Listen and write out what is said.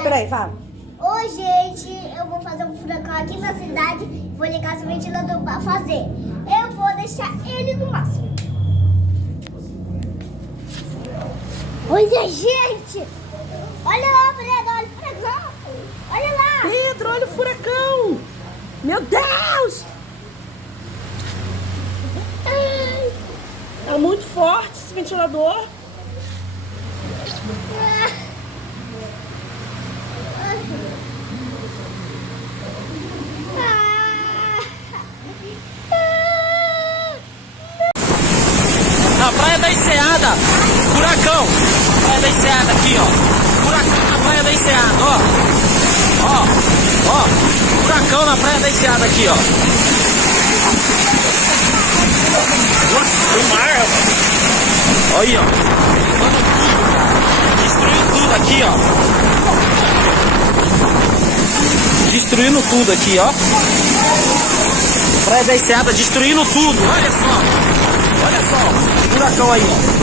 peraí, fala. Oi, gente, eu vou fazer um furacão aqui na cidade. Vou ligar esse ventilador pra fazer. Eu vou deixar ele no máximo. Olha, gente! Olha lá, Pedro, olha o furacão! Olha lá! Pedro, olha o furacão! Meu Deus! Tá muito forte esse ventilador. Na Praia da Enseada, furacão. Praia da Enseada aqui, ó. Furacão na Praia da Enseada, ó. Ó. Furacão na Praia da Enseada aqui, ó. O mar, ó. Olha, ó. Destruiu tudo aqui, ó. Destruindo tudo aqui, ó. Praia da Enseada destruindo tudo. Olha só. Olha só. Furacão aí, ó.